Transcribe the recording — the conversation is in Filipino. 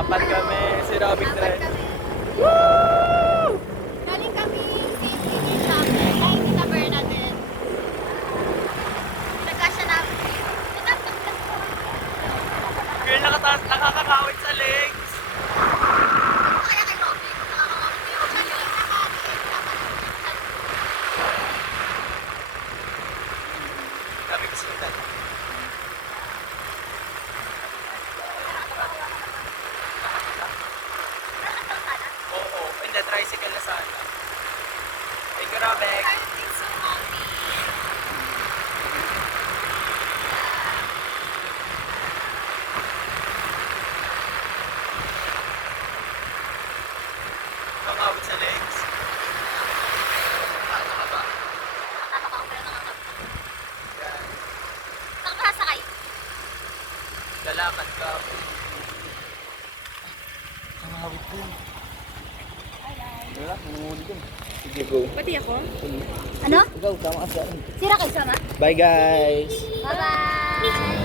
Apat kami. Si Robin Apat Dre. kami. Woo! Galing kami sa dahil kita Bernadette. Nagkasya namin. Girl, nakakakawit sa legs. Kaya kay Robin. Sabi ko sila. Oo, hindi, tricycle na sana. Thank you, Robek. Nakakawit sa legs. Nakakasakay. Lalakad ka. Nakakawit ko. Wala, nangungulit ko. Sige, go. Pati ako? Ano? Ikaw, tama ka sa akin. Sira kayo sama? Bye, guys! Bye-bye!